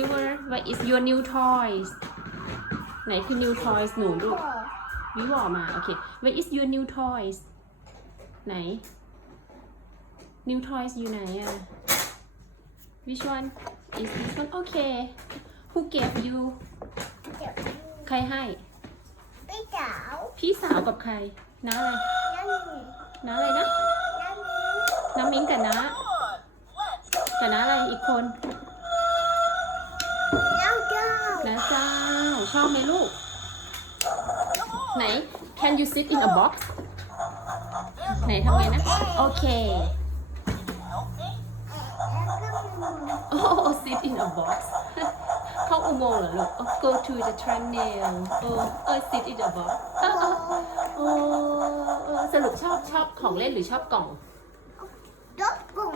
Silver what is your new toys ไหนคือ new toys หนูลูกวิวอมา โอเค what is your new toys ไหน new toys อยู่ไหนอะ which one is this one okay who gave you เดี๋ยวใครให้ไปสาว พี่สาวกับใคร น้าอะไรนั่นน้าอะไรนะนั่นน้ำมิ้งกับน้ากับน้าอะไรอีกคนนั่น เจ้า ชอบไหมลูก ไหน can you sit in a box ไหนทำไงนะ โอเค โอ้ sit in a box เข้าอุโมงค์เหรอลูก Oh, go to the tunnel โอ้เออ sit in a box เออเออโอ้เออสรุปชอบชอบของเล่นหรือชอบกล่องรถกลุ่ม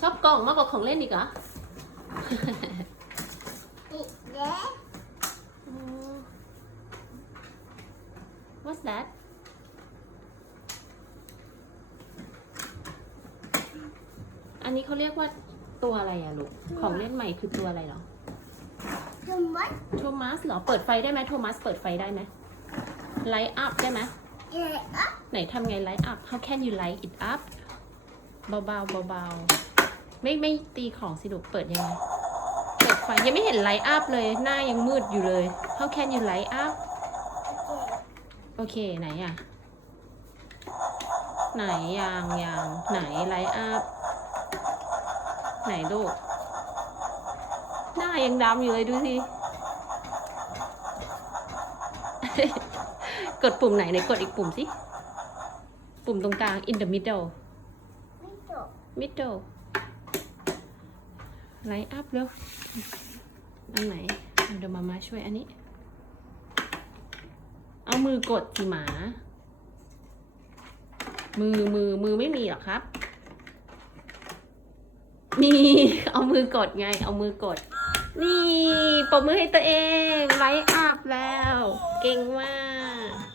ชอบกล่องมากกว่าของเล่นอีกเหรออีกแล้ว อืม What's that อันนี้เขาเรียกว่าตัวอะไรอะลูก ของเล่นใหม่คือตัวอะไรเหรอสมมติโทมัสเหรอ เปิดไฟได้ไหมโทมัสเปิดไฟได้ไหม light up ได้ไหมเอ๋อะไหนทำไง light up how can you light it up เบาๆเบาๆไม่ไม่ตีของสิลูกเปิดยังไง เปิดไฟยังไม่เห็น light up เลย หน้ายังมืดอยู่เลย how can you light up โอ เคไหนอะไหนยางยางไหน light up ไหนลูก หน้ายังดำอยู่เลยดูสิ กดปุ่มไหนไหนกดอีกปุ่มสิ ปุ่มตรงกลาง in the middle ไม่จบ middle light up เร็วอันไหนเอาเดี๋ยวมามาช่วยอันนี้เอา มือกดสิหมา มือมือมือไม่มีหรอครับ มี เอามือกดไง เอามือกด นี่ปรบมือให้ตัวเองไลท์อัพแล้ว เก่งมาก